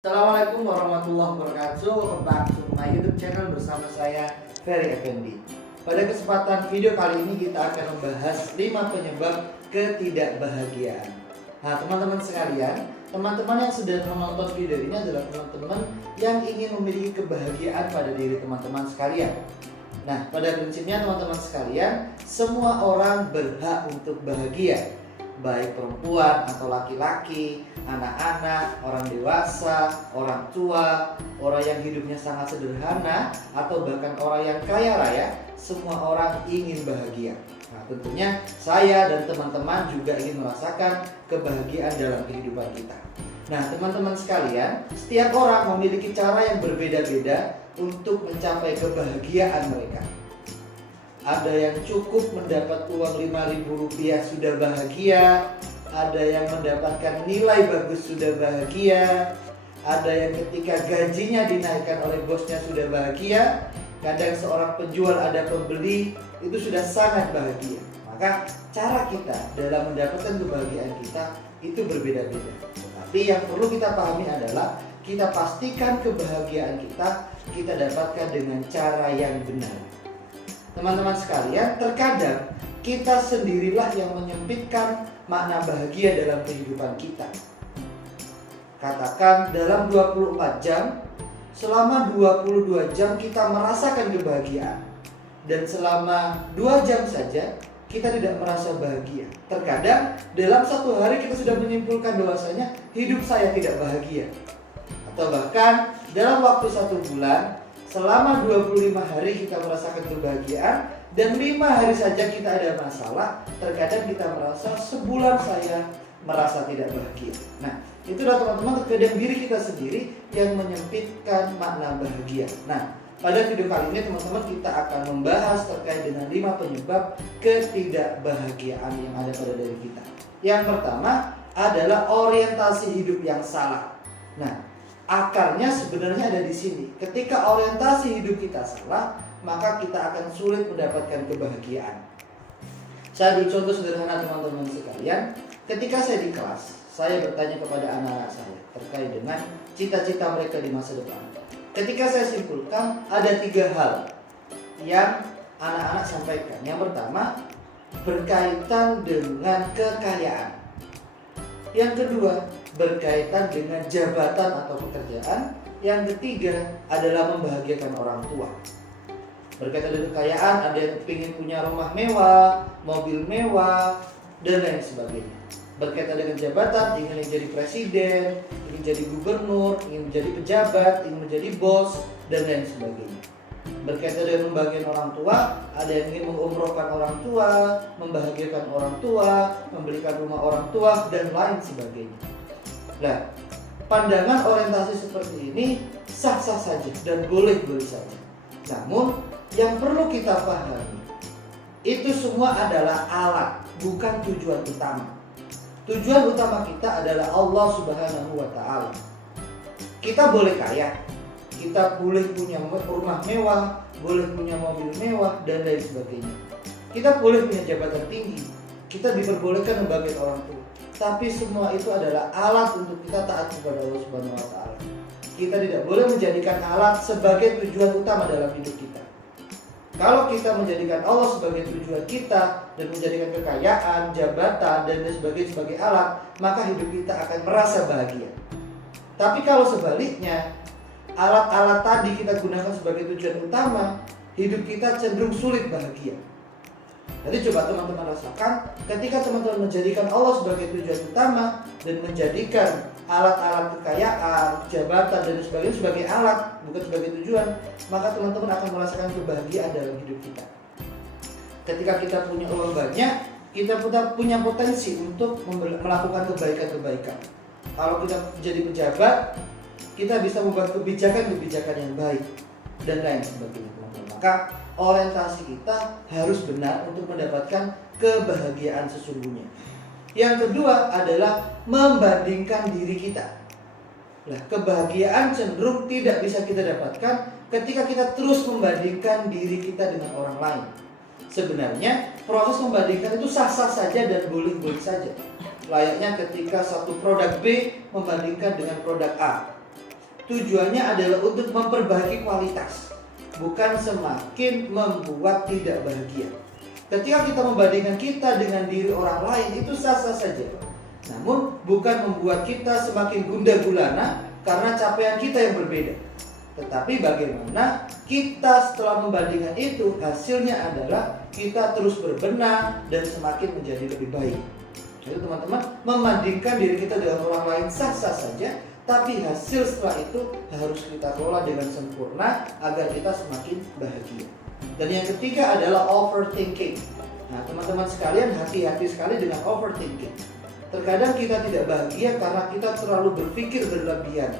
Assalamualaikum warahmatullahi wabarakatuh. Welcome back to my YouTube channel bersama saya Ferry Effendi. Pada kesempatan video kali ini kita akan membahas 5 penyebab ketidakbahagiaan. Nah, teman-teman sekalian, teman-teman yang sudah menonton video ini adalah teman-teman yang ingin memiliki kebahagiaan pada diri teman-teman sekalian. Nah, pada prinsipnya teman-teman sekalian, semua orang berhak untuk bahagia. Baik perempuan atau laki-laki, anak-anak, orang dewasa, orang tua, orang yang hidupnya sangat sederhana, atau bahkan orang yang kaya raya, semua orang ingin bahagia. Nah, tentunya saya dan teman-teman juga ingin merasakan kebahagiaan dalam kehidupan kita. Nah, teman-teman sekalian, setiap orang memiliki cara yang berbeda-beda untuk mencapai kebahagiaan mereka. Ada yang cukup mendapat uang Rp5.000 sudah bahagia, ada yang mendapatkan nilai bagus sudah bahagia, ada yang ketika gajinya dinaikkan oleh bosnya sudah bahagia, kadang seorang penjual ada pembeli itu sudah sangat bahagia. Maka cara kita dalam mendapatkan kebahagiaan kita itu berbeda-beda. Tapi yang perlu kita pahami adalah kita pastikan kebahagiaan kita dapatkan dengan cara yang benar. Teman-teman sekalian, terkadang kita sendirilah yang menyempitkan makna bahagia dalam kehidupan kita. Katakan dalam 24 jam, selama 22 jam kita merasakan kebahagiaan. Dan selama 2 jam saja kita tidak merasa bahagia. Terkadang dalam satu hari kita sudah menyimpulkan bahwasanya hidup saya tidak bahagia. Atau bahkan dalam waktu 1 bulan, selama 25 hari kita merasakan kebahagiaan, dan 5 hari saja kita ada masalah. Terkadang kita merasa sebulan saya merasa tidak bahagia. Nah, itulah teman-teman, terkadang diri kita sendiri yang menyempitkan makna bahagia. Nah, pada video kali ini teman-teman kita akan membahas terkait dengan 5 penyebab ketidakbahagiaan yang ada pada diri kita. Yang pertama adalah orientasi hidup yang salah. Nah, akarnya sebenarnya ada di sini. Ketika orientasi hidup kita salah, maka kita akan sulit mendapatkan kebahagiaan. Saya beri contoh sederhana teman-teman sekalian. Ketika saya di kelas, saya bertanya kepada anak-anak saya terkait dengan cita-cita mereka di masa depan. Ketika saya simpulkan, ada 3 hal yang anak-anak sampaikan. Yang pertama, berkaitan dengan kekayaan. Yang kedua, berkaitan dengan jabatan atau pekerjaan. Yang ketiga adalah membahagiakan orang tua. Berkaitan dengan kekayaan, ada yang ingin punya rumah mewah, mobil mewah, dan lain sebagainya. Berkaitan dengan jabatan, ingin menjadi presiden, ingin jadi gubernur, ingin menjadi pejabat, ingin menjadi bos, dan lain sebagainya. Berkaitan dengan membahagiakan orang tua, ada yang ingin mengumrohkan orang tua, membahagiakan orang tua, membelikan rumah orang tua, dan lain sebagainya. Nah, pandangan orientasi seperti ini sah-sah saja dan boleh-boleh saja. Namun, yang perlu kita pahami, itu semua adalah alat, bukan tujuan utama. Tujuan utama kita adalah Allah Subhanahu wa Ta'ala. Kita boleh kaya, kita boleh punya rumah mewah, boleh punya mobil mewah, dan lain sebagainya. Kita boleh punya jabatan tinggi, kita diperbolehkan membahagiakan orang tua. Tapi semua itu adalah alat untuk kita taat kepada Allah Subhanahu wa Ta'ala. Kita tidak boleh menjadikan alat sebagai tujuan utama dalam hidup kita. Kalau kita menjadikan Allah sebagai tujuan kita dan menjadikan kekayaan, jabatan, dan lain sebagainya sebagai alat, maka hidup kita akan merasa bahagia. Tapi kalau sebaliknya, alat-alat tadi kita gunakan sebagai tujuan utama, hidup kita cenderung sulit bahagia. Jadi coba teman-teman rasakan, ketika teman-teman menjadikan Allah sebagai tujuan utama dan menjadikan alat-alat kekayaan, jabatan, dan sebagainya sebagai alat, bukan sebagai tujuan, maka teman-teman akan merasakan kebahagiaan dalam hidup kita. Ketika kita punya uang banyak, kita punya potensi untuk melakukan kebaikan-kebaikan. Kalau kita jadi pejabat, kita bisa membuat kebijakan-kebijakan yang baik, dan lain sebagainya, teman-teman. Maka orientasi kita harus benar untuk mendapatkan kebahagiaan sesungguhnya. Yang kedua adalah membandingkan diri kita. Nah, kebahagiaan cenderung tidak bisa kita dapatkan ketika kita terus membandingkan diri kita dengan orang lain. Sebenarnya proses membandingkan itu sah-sah saja dan boleh-boleh saja. Layaknya ketika satu produk B membandingkan dengan produk A. tujuannya adalah untuk memperbaiki kualitas, bukan semakin membuat tidak bahagia. Ketika kita membandingkan kita dengan diri orang lain, itu sah-sah saja. Namun bukan membuat kita semakin gundah gulana karena capaian kita yang berbeda. Tetapi bagaimana kita setelah membandingkan itu, hasilnya adalah kita terus berbenah dan semakin menjadi lebih baik. Jadi teman-teman, membandingkan diri kita dengan orang lain sah-sah saja, tapi hasil setelah itu harus kita kelola dengan sempurna agar kita semakin bahagia. Dan yang ketiga adalah overthinking. Nah, teman-teman sekalian, hati-hati sekali dengan overthinking. Terkadang kita tidak bahagia karena kita terlalu berpikir berlebihan,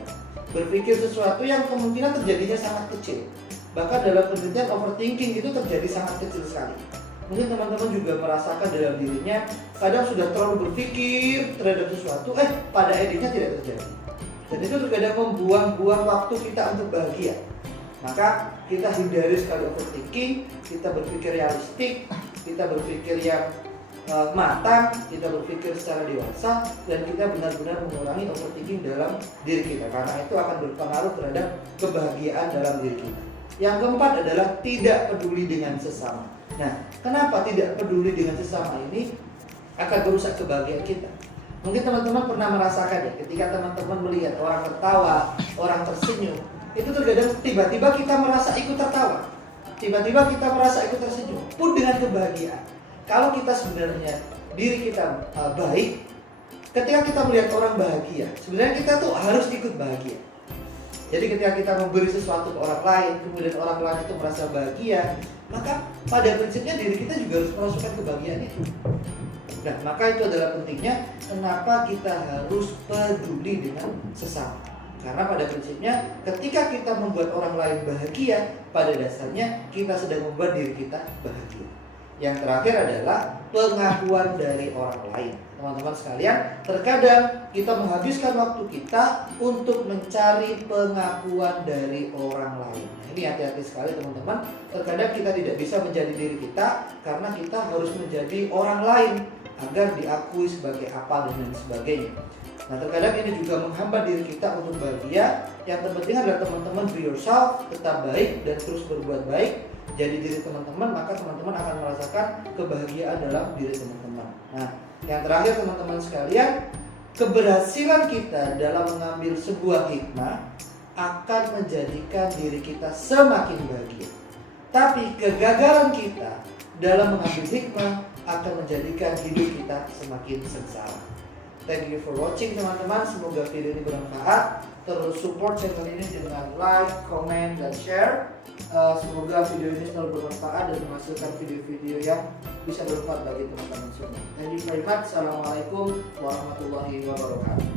berpikir sesuatu yang kemungkinan terjadinya sangat kecil. Bahkan dalam penelitian overthinking itu terjadi sangat kecil sekali. Mungkin teman-teman juga merasakan dalam dirinya kadang sudah terlalu berpikir terhadap sesuatu, pada akhirnya tidak terjadi. Dan itu terkadang membuang-buang waktu kita untuk bahagia. Maka kita hindari sekali overthinking, kita berpikir realistik, kita berpikir yang matang, kita berpikir secara dewasa, dan kita benar-benar mengurangi overthinking dalam diri kita, karena itu akan berpengaruh terhadap kebahagiaan dalam diri kita. Yang keempat adalah tidak peduli dengan sesama. Nah, kenapa tidak peduli dengan sesama ini akan merusak kebahagiaan kita? Mungkin teman-teman pernah merasakan ya, ketika teman-teman melihat orang tertawa, orang tersenyum, itu terkadang tiba-tiba kita merasa ikut tertawa, tiba-tiba kita merasa ikut tersenyum, pun dengan kebahagiaan. Kalau kita sebenarnya diri kita baik, ketika kita melihat orang bahagia, sebenarnya kita tuh harus ikut bahagia. Jadi ketika kita memberi sesuatu ke orang lain, kemudian orang lain itu merasa bahagia, maka pada prinsipnya diri kita juga harus merasakan kebahagiaan itu. Nah, maka itu adalah pentingnya kenapa kita harus peduli dengan sesama. Karena pada prinsipnya ketika kita membuat orang lain bahagia, pada dasarnya kita sedang membuat diri kita bahagia. Yang terakhir adalah pengakuan dari orang lain. Teman-teman sekalian, terkadang kita menghabiskan waktu kita untuk mencari pengakuan dari orang lain. Ini hati-hati sekali teman-teman. Terkadang kita tidak bisa menjadi diri kita karena kita harus menjadi orang lain agar diakui sebagai apa dan lain sebagainya. Nah, terkadang ini juga menghambat diri kita untuk bahagia. Yang terpenting adalah teman-teman be yourself, tetap baik dan terus berbuat baik. Jadi diri teman-teman, maka teman-teman akan merasakan kebahagiaan dalam diri teman-teman. Nah, yang terakhir teman-teman sekalian, keberhasilan kita dalam mengambil sebuah hikmah akan menjadikan diri kita semakin bahagia. Tapi kegagalan kita dalam mengambil hikmah akan menjadikan hidup kita semakin sengsara. Thank you for watching teman-teman. Semoga video ini bermanfaat. Terus support channel ini dengan like, comment, dan share. Semoga video ini selalu bermanfaat dan menghasilkan video-video yang bisa bermanfaat bagi teman-teman semua. Thank you very much. Assalamualaikum warahmatullahi wabarakatuh.